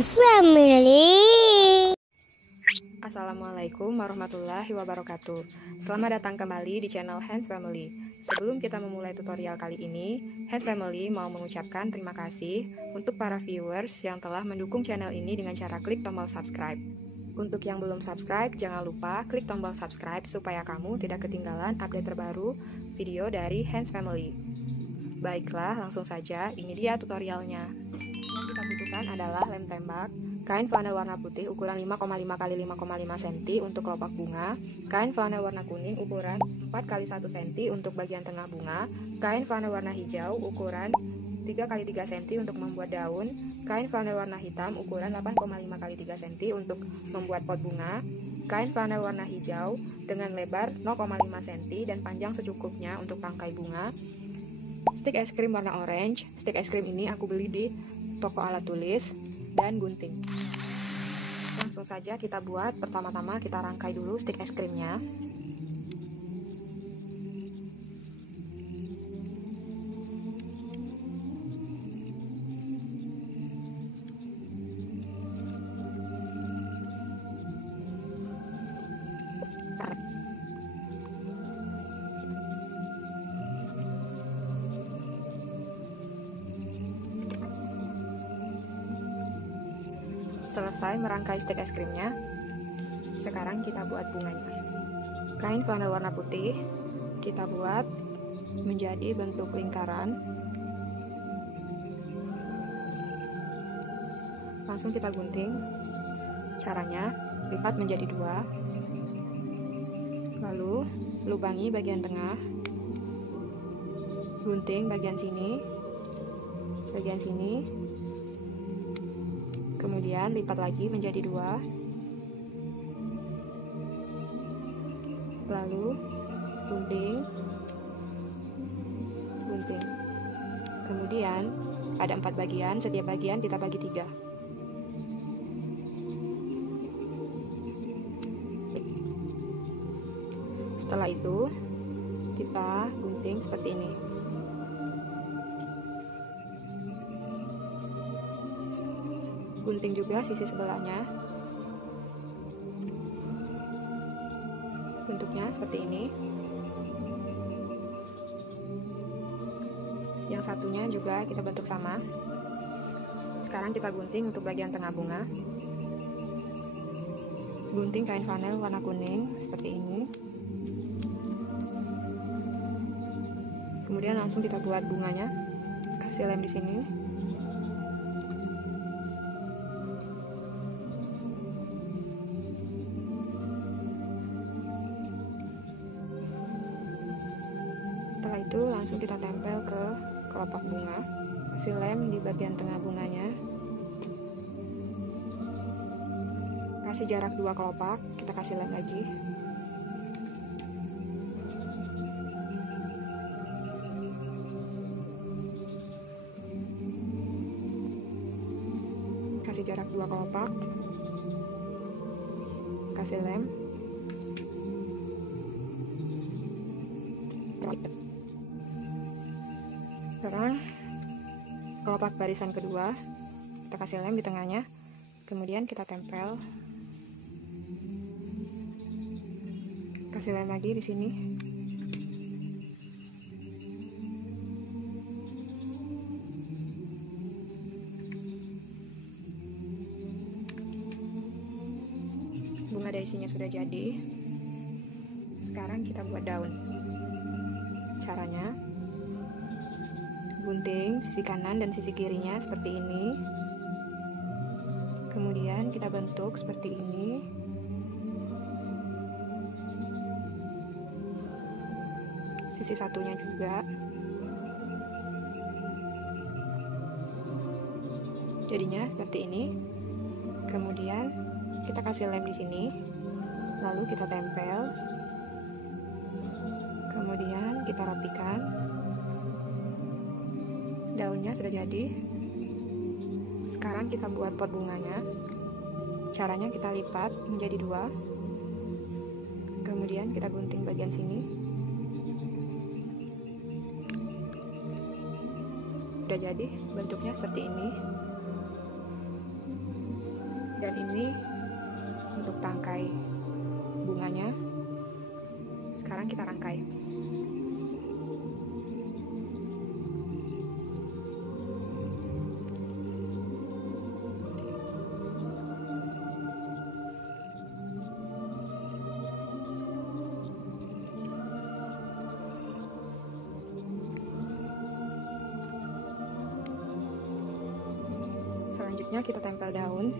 Hands Family. Assalamualaikum warahmatullahi wabarakatuh. Selamat datang kembali di channel Hands Family. Sebelum kita memulai tutorial kali ini, Hands Family mau mengucapkan terima kasih untuk para viewers yang telah mendukung channel ini dengan cara klik tombol subscribe. Untuk yang belum subscribe, jangan lupa klik tombol subscribe supaya kamu tidak ketinggalan update terbaru video dari Hands Family. Baiklah, langsung saja, ini dia tutorialnya. Yang kita butuhkan adalah lem tembak, kain flanel warna putih ukuran 5,5 x 5,5 cm untuk kelopak bunga, kain flanel warna kuning ukuran 4 x 1 cm untuk bagian tengah bunga, kain flanel warna hijau ukuran 3 x 3 cm untuk membuat daun, kain flanel warna hitam ukuran 8,5 x 3 cm untuk membuat pot bunga, kain flanel warna hijau dengan lebar 0,5 cm dan panjang secukupnya untuk tangkai bunga, stik es krim warna orange. Stik es krim ini aku beli di toko alat tulis, dan gunting. Langsung saja kita buat. Pertama-tama kita rangkai dulu stik es krimnya. Selesai merangkai stik es krimnya, sekarang kita buat bunganya. Kain flanel warna putih kita buat menjadi bentuk lingkaran. Langsung kita gunting. Caranya, lipat menjadi 2, lalu lubangi bagian tengah, gunting bagian sini, kemudian lipat lagi menjadi 2, lalu gunting, kemudian ada 4 bagian, setiap bagian kita bagi 3. Setelah itu kita gunting seperti ini. Gunting juga sisi sebelahnya. Bentuknya seperti ini. Yang satunya juga kita bentuk sama. Sekarang kita gunting untuk bagian tengah bunga. Gunting kain flanel warna kuning seperti ini. Kemudian langsung kita buat bunganya. Kasih lem di sini. Setelah itu langsung kita tempel ke kelopak bunga. Kasih lem di bagian tengah bunganya. Kasih jarak 2 kelopak, kita kasih lem lagi. Kasih jarak 2 kelopak, kasih lem. Sekarang kelopak barisan kedua kita kasih lem di tengahnya, kemudian kita tempel, kasih lem lagi di sini. Bunga daisinya sudah jadi. Sekarang kita buat daun. Caranya, gunting sisi kanan dan sisi kirinya seperti ini. Kemudian kita bentuk seperti ini. Sisi satunya juga. Jadinya seperti ini. Kemudian kita kasih lem di sini, lalu kita tempel, kemudian kita rapikan. Daunnya sudah jadi. Sekarang kita buat pot bunganya. Caranya kita lipat menjadi 2, kemudian kita gunting bagian sini. Udah jadi, bentuknya seperti ini. Dan ini untuk tangkai bunganya. Sekarang kita rangkai. Selanjutnya kita tempel daun.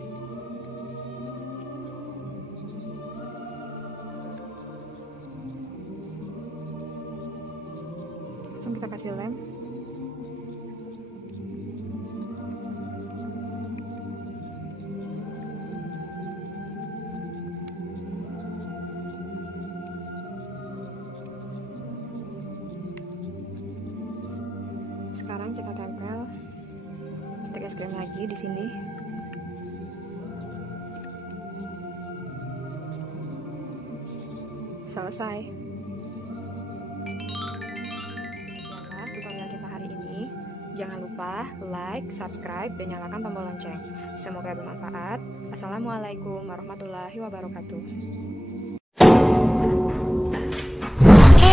Langsung kita kasih lem. Sekarang kita tempel stik es krim lagi di sini. Selesai. Demikianlah tutorial kita hari ini. Jangan lupa like, subscribe, dan nyalakan tombol lonceng. Semoga bermanfaat. Assalamualaikum warahmatullahi wabarakatuh.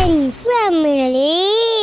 And family.